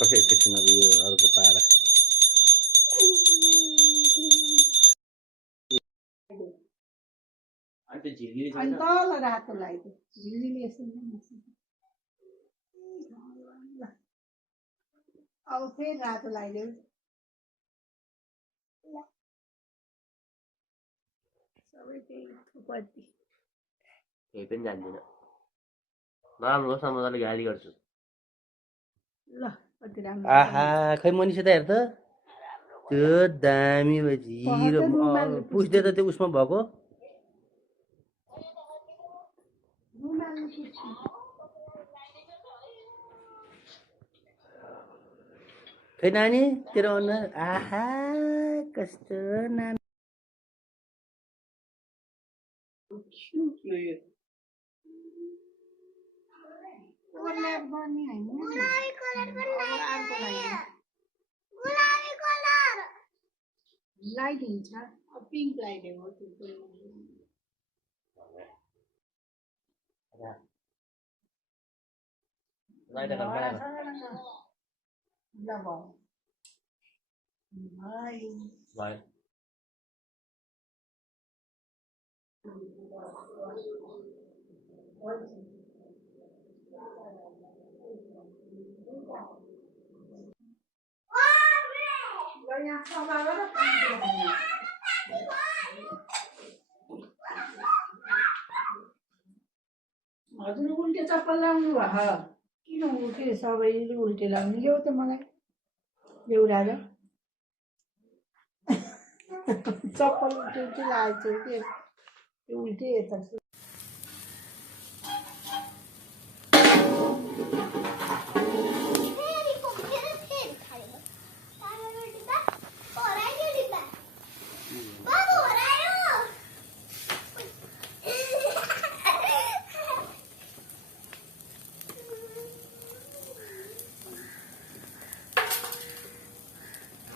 कसै एकैछिन अब यो अर्को पारा अनि तल रातो लगाइदियो झिलिली यसो अब फेरि रातो लगाइदियो सबै त्यही थुपर्ती केही पनि जान्दिनँ नराम्रो होस् न मजाले गाली गर्छु ल कति राम्रो आहा खै मनिषा त हेर त त्यो दामी हिरो पुस्दै त त्यो उसमा भएको खै नानी तेरो अनुहार आहा कस्तो नानी ओभरल्याप गर्ने होइन लगाइदिन्छ अब पिङ्क लगाइदिएको त्यो हजुर उल्टे चप्पल लाउनु भयो किन उल्टे सबैले उल्टे लाउने ल्याउ त मलाई एउटा र चप्पल उल्टे उल्टे लागेको छु के त्यो उल्टे यता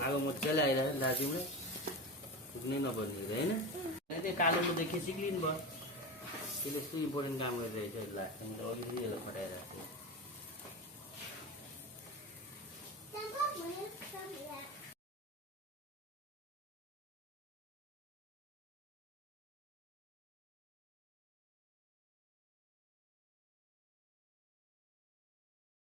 आगो मजाले आइरहेको दार्जिलिङलाई पुग्नै नपर्ने होइन त्यो कालो देखि सिक्लिनु भयो त्यसले यस्तो इम्पोर्टेन्ट काम गरिरहेछ लास्ट टाइम त अलिकति फटाइरहेको थियो